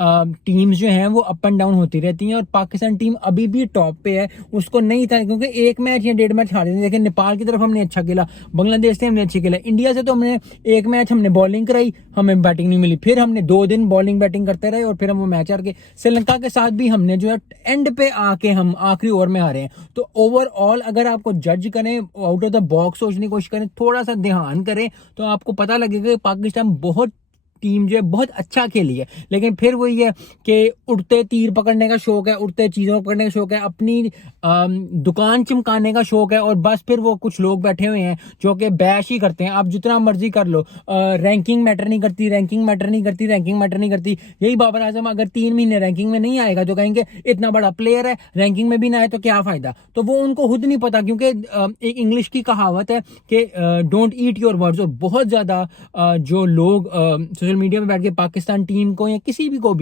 Teams जो हैं वो अप एंड डाउन होती रहती हैं, और पाकिस्तान टीम अभी भी टॉप पे है। उसको नहीं था क्योंकि एक मैच या 1.5 मैच हारे थे। लेकिन नेपाल की तरफ हमने अच्छा खेला, बांग्लादेश से हमने अच्छी खेला, इंडिया से तो हमने एक मैच हमने बॉलिंग कराई, हमें बैटिंग नहीं मिली, फिर हमने 2 दिन बॉलिंग बैटिंग करते रहे और फिर हम वो मैच हार गए। श्रीलंका के साथ भी हमने जो है एंड पे आके हम आखिरी ओवर में हारे हैं। तो ओवरऑल अगर आपको जज करें, आउट ऑफ द बॉक्स सोचने की कोशिश करें, थोड़ा सा ध्यान करें, तो आपको पता लगेगा कि पाकिस्तान बहुत टीम जो है बहुत अच्छा खेली है। लेकिन फिर वही है कि उड़ते तीर पकड़ने का शौक है, उड़ते चीजों को पकड़ने का शौक है, अपनी दुकान चमकाने का शौक है, और बस फिर वो कुछ लोग बैठे हुए हैं जो कि बैश ही करते हैं। आप जितना मर्जी कर लो, रैंकिंग मैटर नहीं करती, रैंकिंग मैटर नहीं करती, रैंकिंग मैटर नहीं करती। यही बाबर आजम अगर 3 महीने रैंकिंग में नहीं आएगा तो कहेंगे इतना बड़ा प्लेयर है, रैंकिंग में भी ना आए तो क्या फायदा। तो वो उनको खुद नहीं पता, क्योंकि एक इंग्लिश की कहावत है कि डोंट ईट योर वर्ड्स। और बहुत ज्यादा जो लोग सोशल मीडिया में बैठ के पाकिस्तान टीम को या किसी भी को भी